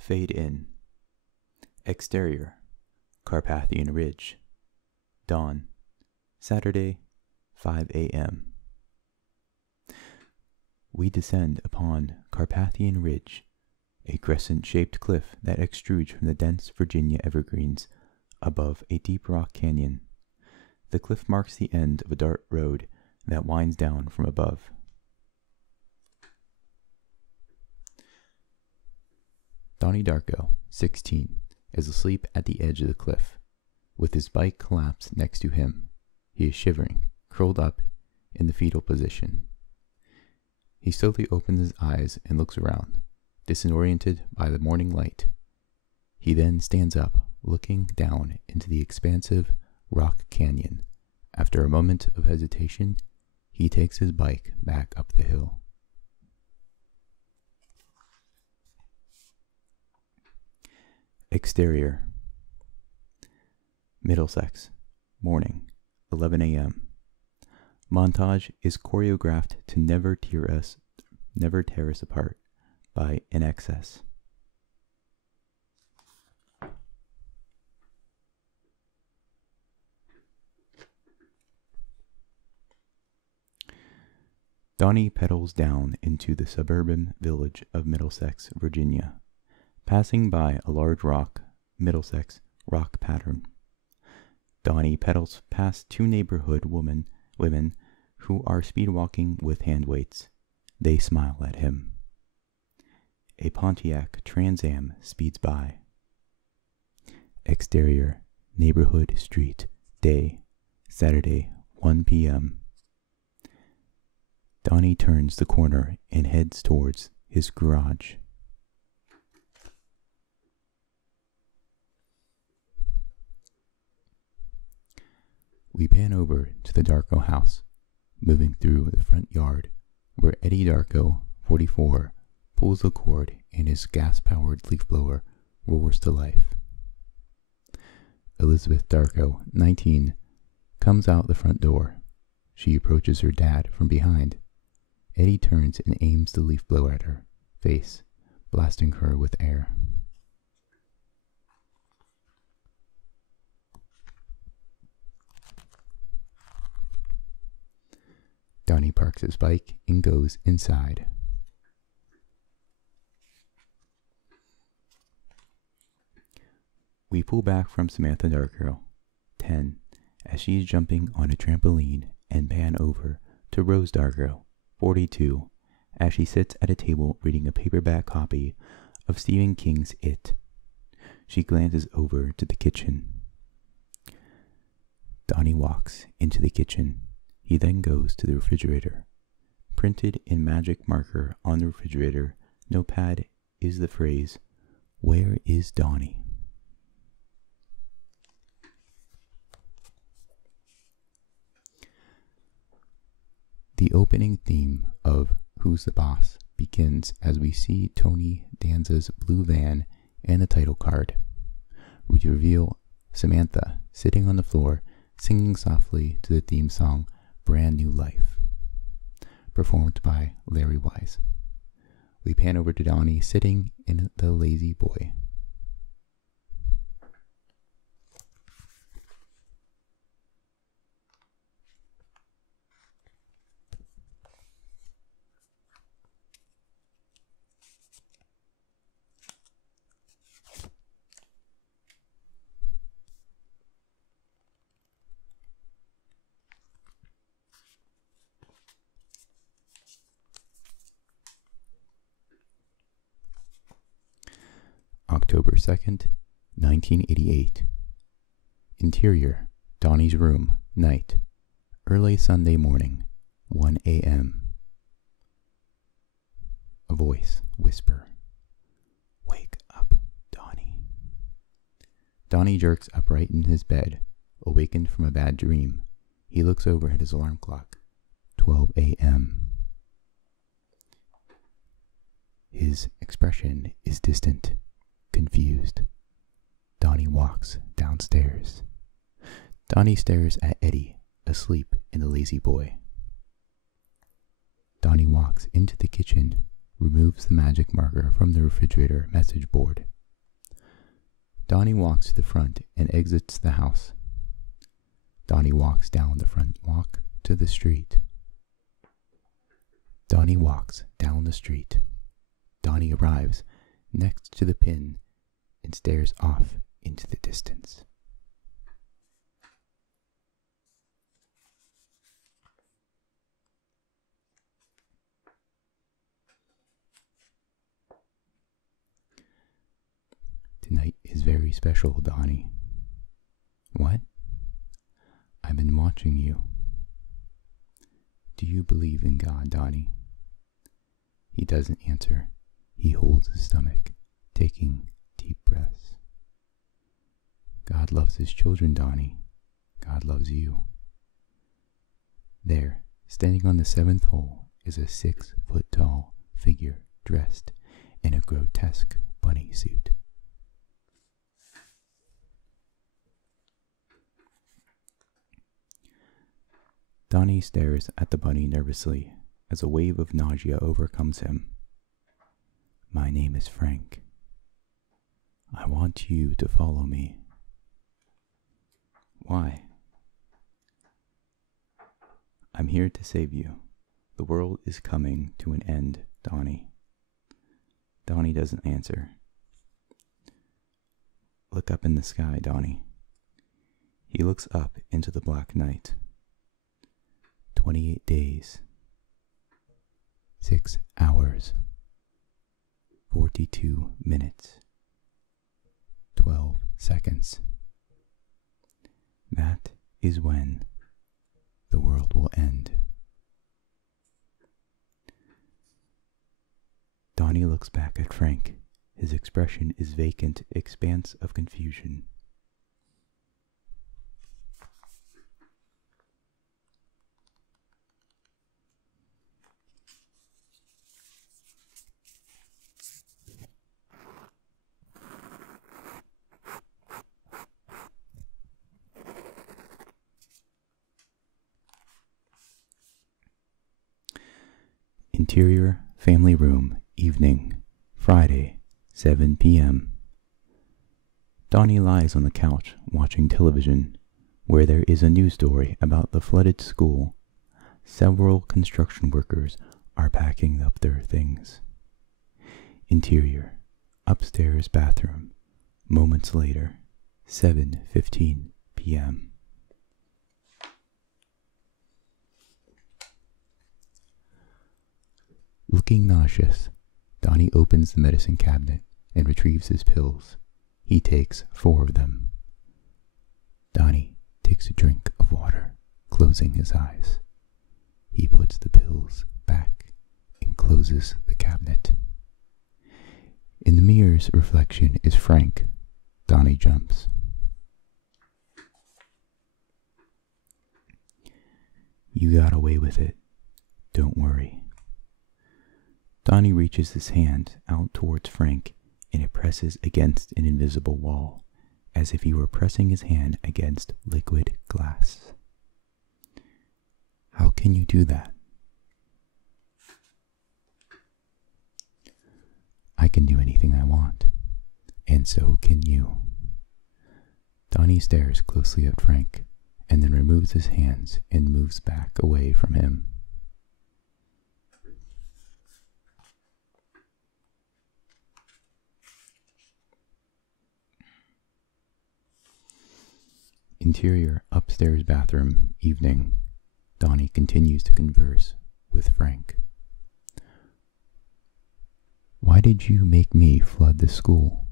Fade in. Exterior, Carpathian Ridge. Dawn, Saturday, 5 a.m. We descend upon Carpathian Ridge, a crescent-shaped cliff that extrudes from the dense Virginia evergreens above a deep rock canyon. The cliff marks the end of a dirt road that winds down from above. Donnie Darko, 16, is asleep at the edge of the cliff, with his bike collapsed next to him. He is shivering, curled up in the fetal position. He slowly opens his eyes and looks around, disoriented by the morning light. He then stands up, looking down into the expansive rock canyon. After a moment of hesitation, he takes his bike back up the hill. Exterior, Middlesex, morning, 11 a.m. Montage is choreographed to Never Tear Us Apart by In Excess. Donnie pedals down into the suburban village of Middlesex, Virginia, passing by a large Middlesex rock pattern. Donnie pedals past two neighborhood women who are speedwalking with hand weights. They smile at him. A Pontiac Trans Am speeds by. Exterior, neighborhood street, day, Saturday, 1 p.m. Donnie turns the corner and heads towards his garage. We pan over to the Darko house, moving through the front yard, where Eddie Darko, 44, pulls the cord and his gas-powered leaf blower roars to life. Elizabeth Darko, 19, comes out the front door. She approaches her dad from behind. Eddie turns and aims the leaf blower at her face, blasting her with air. Donnie parks his bike and goes inside. We pull back from Samantha Darko, 10, as she is jumping on a trampoline, and pan over to Rose Darko, 42, as she sits at a table reading a paperback copy of Stephen King's It. She glances over to the kitchen. Donnie walks into the kitchen. He then goes to the refrigerator. Printed in magic marker on the refrigerator notepad is the phrase, "Where is Donnie?" The opening theme of Who's the Boss begins as we see Tony Danza's blue van and a title card. We reveal Samantha sitting on the floor singing softly to the theme song Brand New Life, performed by Larry Wise. We pan over to Donnie sitting in the Lazy Boy. October 2nd, 1988. Interior, Donnie's room, night. Early Sunday morning, 1 a.m. A voice whisper, "Wake up, Donnie." Donnie jerks upright in his bed, awakened from a bad dream. He looks over at his alarm clock, 12 a.m. His expression is distant, confused. Donnie walks downstairs. Donnie stares at Eddie, asleep in the Lazy Boy. Donnie walks into the kitchen, removes the magic marker from the refrigerator message board. Donnie walks to the front and exits the house. Donnie walks down the front walk to the street. Donnie walks down the street. Donnie arrives next to the pin and stares off into the distance. Tonight is very special, Donnie. What? I've been watching you. Do you believe in God, Donnie? He doesn't answer. He holds his stomach, taking deep breaths. God loves his children, Donnie. God loves you. There, standing on the 7th hole, is a 6-foot-tall figure dressed in a grotesque bunny suit. Donnie stares at the bunny nervously as a wave of nausea overcomes him. My name is Frank. I want you to follow me. Why? I'm here to save you. The world is coming to an end, Donnie. Donnie doesn't answer. Look up in the sky, Donnie. He looks up into the black night. 28 days, 6 hours, 42 minutes, 12 seconds. That is when the world will end. Donnie looks back at Frank. His expression is vacant expanse of confusion. Interior family room, evening, Friday, 7 p.m. Donnie lies on the couch watching television, where there is a news story about the flooded school. Several construction workers are packing up their things. Interior, upstairs bathroom, moments later, 7:15 p.m. Looking nauseous, Donnie opens the medicine cabinet and retrieves his pills. He takes 4 of them. Donnie takes a drink of water, closing his eyes. He puts the pills back and closes the cabinet. In the mirror's reflection is Frank. Donnie jumps. You got away with it. Don't worry. Donnie reaches his hand out towards Frank, and it presses against an invisible wall, as if he were pressing his hand against liquid glass. How can you do that? I can do anything I want, and so can you. Donnie stares closely at Frank, and then removes his hands and moves back away from him. Interior upstairs bathroom, evening. Donnie continues to converse with Frank. Why did you make me flood the school?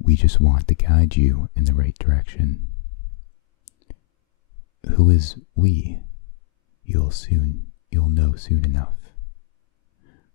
We just want to guide you in the right direction. Who is we? You'll know soon enough.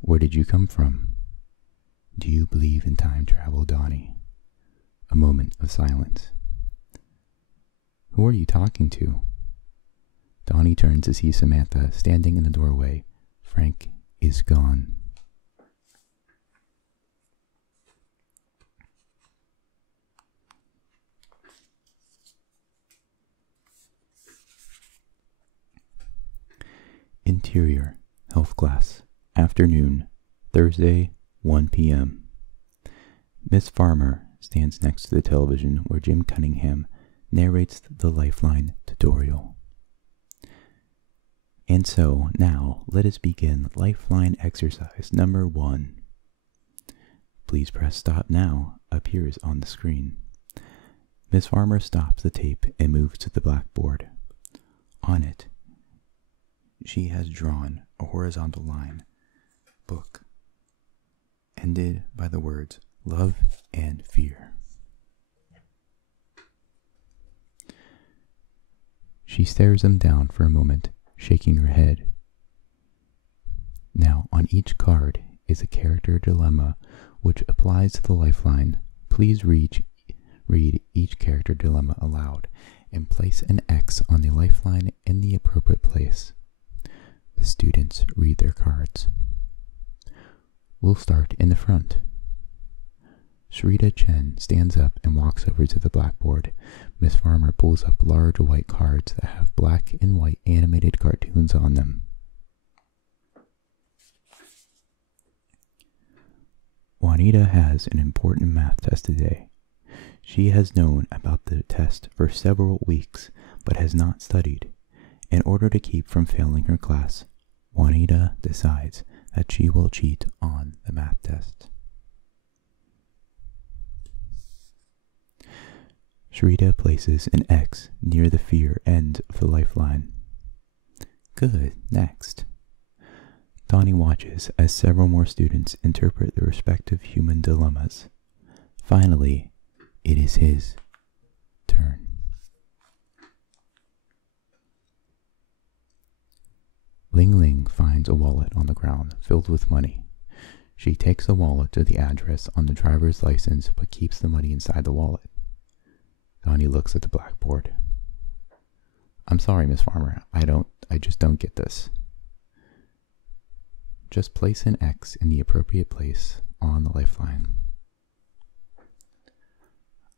Where did you come from? Do you believe in time travel, Donnie? A moment of silence. Who are you talking to? Donnie turns to see Samantha standing in the doorway. Frank is gone. Interior, health class, Afternoon, Thursday, 1 p.m. Miss Farmer stands next to the television where Jim Cunningham narrates the Lifeline tutorial. And so, now, let us begin Lifeline exercise number 1. Please press stop now appears on the screen. Miss Farmer stops the tape and moves to the blackboard. On it, she has drawn a horizontal line, book, ended by the words love and fear. She stares them down for a moment, shaking her head. Now, on each card is a character dilemma which applies to the lifeline. Please read each character dilemma aloud and place an X on the lifeline in the appropriate place. The students read their cards. We'll start in the front. Shrita Chen stands up and walks over to the blackboard. Miss Farmer pulls up large white cards that have black and white animated cartoons on them. Juanita has an important math test today. She has known about the test for several weeks, but has not studied. In order to keep from failing her class, Juanita decides that she will cheat on the math test. Shrita places an X near the fear end of the lifeline. Good, next. Donnie watches as several more students interpret their respective human dilemmas. Finally, it is his turn. Ling Ling finds a wallet on the ground filled with money. She takes the wallet to the address on the driver's license but keeps the money inside the wallet. Donnie looks at the blackboard. I'm sorry, Miss Farmer. I just don't get this. Just place an X in the appropriate place on the lifeline.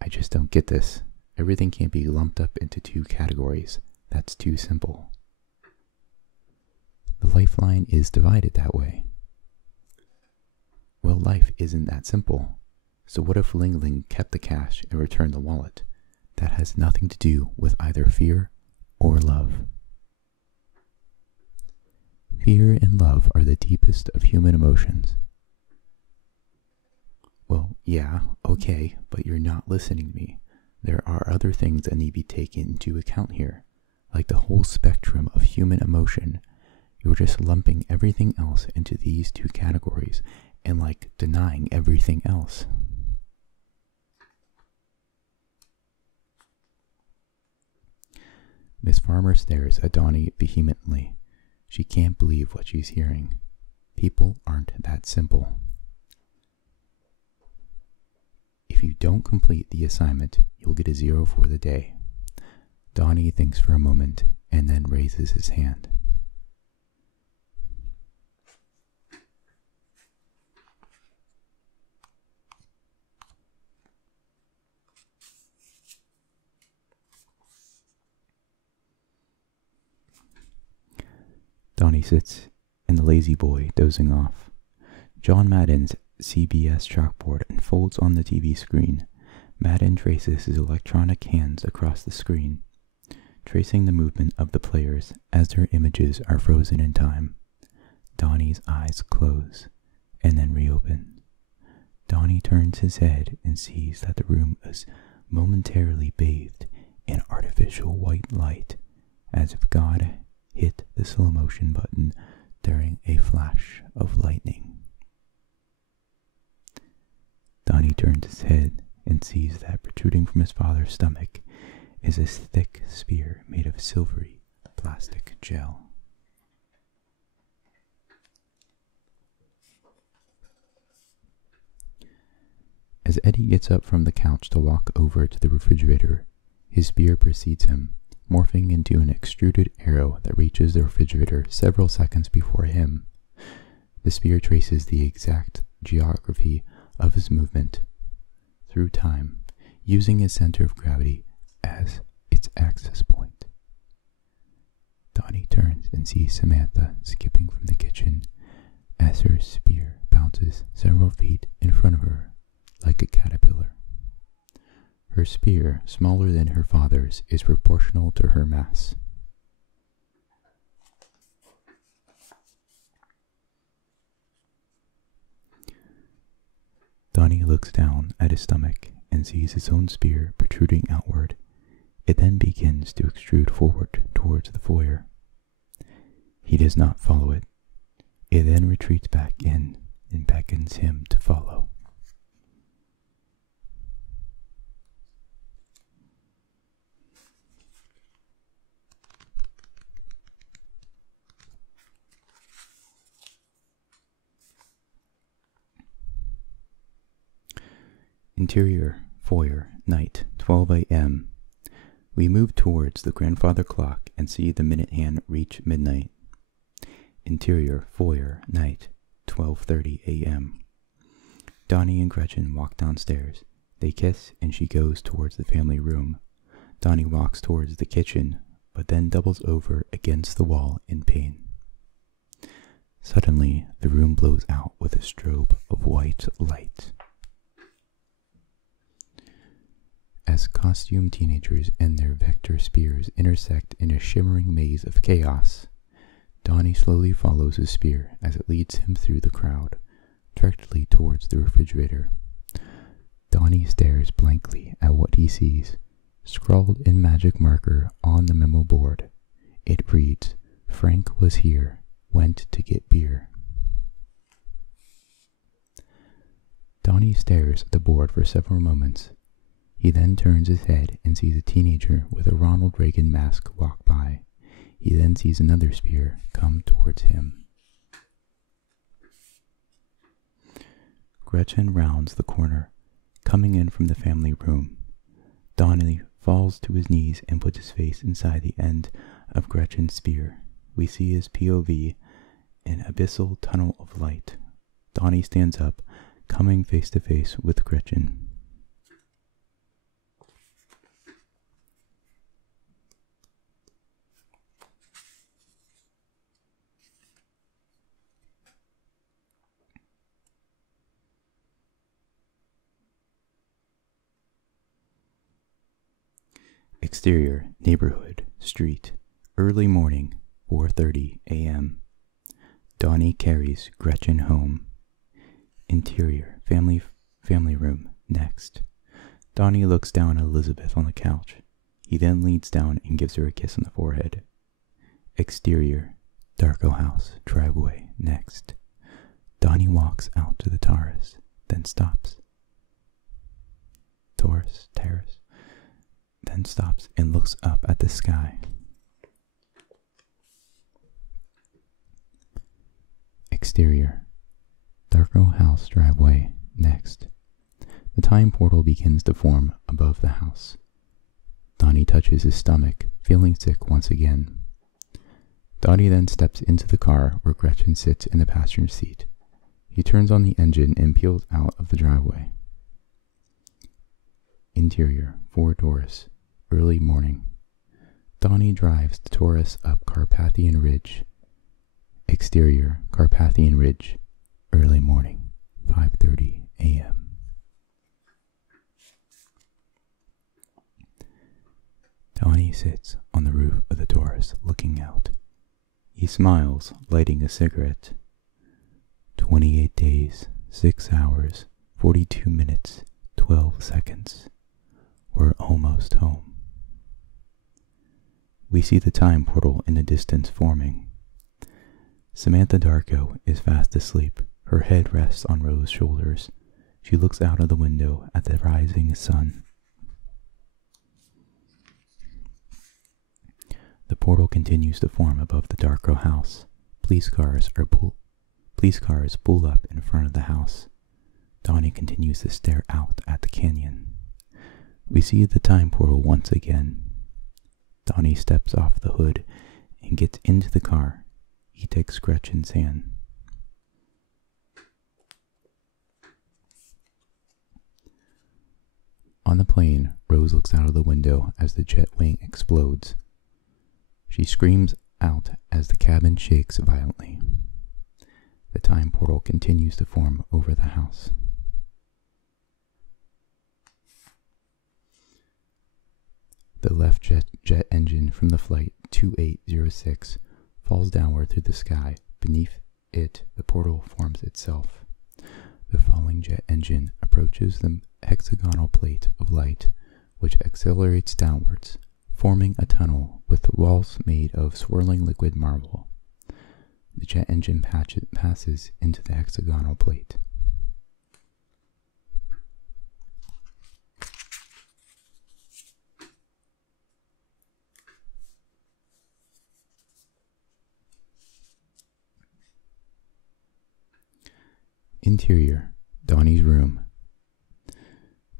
I just don't get this. Everything can't be lumped up into 2 categories. That's too simple. The lifeline is divided that way. Well, life isn't that simple. So what if Ling Ling kept the cash and returned the wallet? That has nothing to do with either fear or love. Fear and love are the deepest of human emotions. Well, yeah, okay, but you're not listening to me. There are other things that need to be taken into account here, like the whole spectrum of human emotion. You're just lumping everything else into these 2 categories and like denying everything else. Miss Farmer stares at Donnie vehemently. She can't believe what she's hearing. People aren't that simple. If you don't complete the assignment, you'll get a 0 for the day. Donnie thinks for a moment and then raises his hand. Donnie sits in the lazy boy, dozing off. John Madden's CBS chalkboard unfolds on the TV screen. Madden traces his electronic hands across the screen, tracing the movement of the players as their images are frozen in time. Donnie's eyes close and then reopen. Donnie turns his head and sees that the room is momentarily bathed in artificial white light, as if God hit the slow motion button during a flash of lightning. Donnie turns his head and sees that protruding from his father's stomach is a thick spear made of silvery plastic gel. As Eddie gets up from the couch to walk over to the refrigerator, his spear precedes him, morphing into an extruded arrow that reaches the refrigerator several seconds before him. The spear traces the exact geography of his movement through time, using his center of gravity as its axis point. Donnie turns and sees Samantha skipping from the kitchen as as her spear bounces several feet in front of her like a caterpillar. Her spear, smaller than her father's, is proportional to her mass. Donnie looks down at his stomach and sees his own spear protruding outward. It then begins to extrude forward towards the foyer. He does not follow it. It then retreats back in and beckons him to follow. Interior, foyer, night, 12 a.m. We move towards the grandfather clock and see the minute hand reach midnight. Interior, foyer, night, 12:30 a.m. Donnie and Gretchen walk downstairs. They kiss and she goes towards the family room. Donnie walks towards the kitchen, but then doubles over against the wall in pain. Suddenly, the room blows out with a strobe of white light. As costumed teenagers and their vector spears intersect in a shimmering maze of chaos, Donnie slowly follows his spear as it leads him through the crowd, directly towards the refrigerator. Donnie stares blankly at what he sees, scrawled in magic marker on the memo board. It reads, "Frank was here, went to get beer." Donnie stares at the board for several moments. He then turns his head and sees a teenager with a Ronald Reagan mask walk by. He then sees another spear come towards him. Gretchen rounds the corner, coming in from the family room. Donnie falls to his knees and puts his face inside the end of Gretchen's spear. We see his POV, an abyssal tunnel of light. Donnie stands up, coming face to face with Gretchen. Exterior, neighborhood, street, early morning, 4:30 a.m. Donnie carries Gretchen home. Interior, family room, next. Donnie looks down at Elizabeth on the couch. He then leans down and gives her a kiss on the forehead. Exterior, Darko house, driveway, next. Donnie walks out to the terrace, then stops. Terrace. Then stops and looks up at the sky. Exterior, Darko house driveway, next. The time portal begins to form above the house. Donnie touches his stomach, feeling sick once again. Donnie then steps into the car where Gretchen sits in the passenger seat. He turns on the engine and peels out of the driveway. Interior, Ford Taurus, early morning. Donnie drives the Taurus up Carpathian Ridge. Exterior, Carpathian Ridge, early morning, 5:30 a.m. Donnie sits on the roof of the Taurus, looking out. He smiles, lighting a cigarette. 28 days, 6 hours, 42 minutes, 12 seconds. We're almost home. We see the time portal in the distance forming. Samantha Darko is fast asleep. Her head rests on Rose's shoulders. She looks out of the window at the rising sun. The portal continues to form above the Darko house. Police cars pull up in front of the house. Donnie continues to stare out at the canyon. We see the time portal once again. Donnie steps off the hood and gets into the car. He takes Gretchen's hand. On the plane, Rose looks out of the window as the jet wing explodes. She screams out as the cabin shakes violently. The time portal continues to form over the house. The left jet engine from the flight 2806 falls downward through the sky. Beneath it, the portal forms itself. The falling jet engine approaches the hexagonal plate of light, which accelerates downwards, forming a tunnel with walls made of swirling liquid marble. The jet engine passes into the hexagonal plate. Interior, Donnie's room.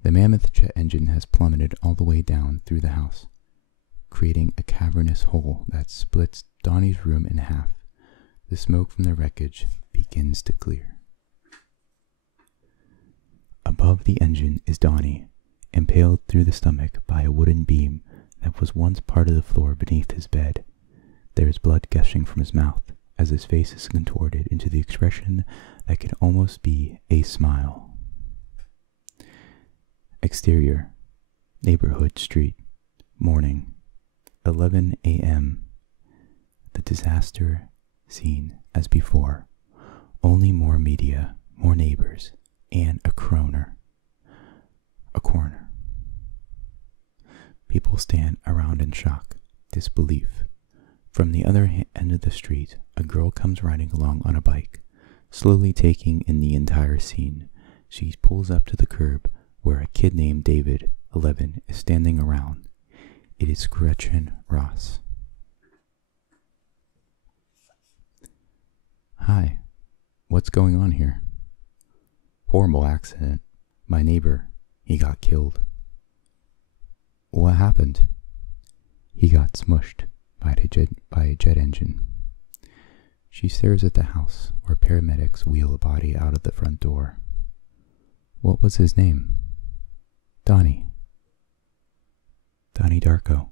The mammoth jet engine has plummeted all the way down through the house, creating a cavernous hole that splits Donnie's room in half. The smoke from the wreckage begins to clear. Above the engine is Donnie, impaled through the stomach by a wooden beam that was once part of the floor beneath his bed. There is blood gushing from his mouth as his face is contorted into the expression that can almost be a smile. Exterior, neighborhood street, morning, 11 a.m. The disaster scene as before, only more media, more neighbors, and a coroner. People stand around in shock, disbelief. From the other end of the street, a girl comes riding along on a bike, slowly taking in the entire scene. She pulls up to the curb where a kid named David, 11, is standing around. It is Gretchen Ross. Hi, what's going on here? Horrible accident. My neighbor, he got killed. What happened? He got smushed by a jet engine. She stares at the house where paramedics wheel a body out of the front door. What was his name? Donnie. Donnie Darko.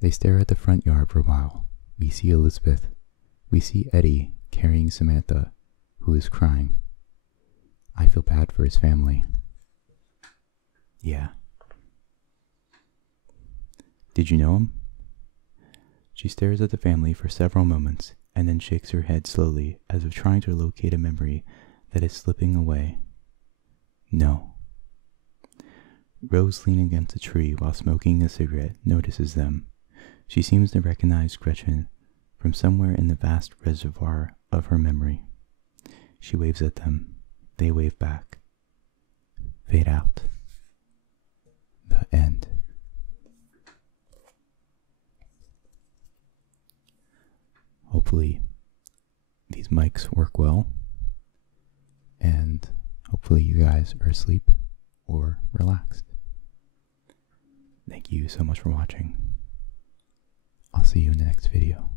They stare at the front yard for a while. We see Elizabeth. We see Eddie carrying Samantha, who is crying. I feel bad for his family. Yeah. Did you know him? She stares at the family for several moments and then shakes her head slowly as if trying to locate a memory that is slipping away. No. Rose, leaning against a tree while smoking a cigarette, notices them. She seems to recognize Gretchen from somewhere in the vast reservoir of her memory. She waves at them. They wave back. Fade out. The end. Hopefully these mics work well, and hopefully you guys are asleep or relaxed. Thank you so much for watching. I'll see you in the next video.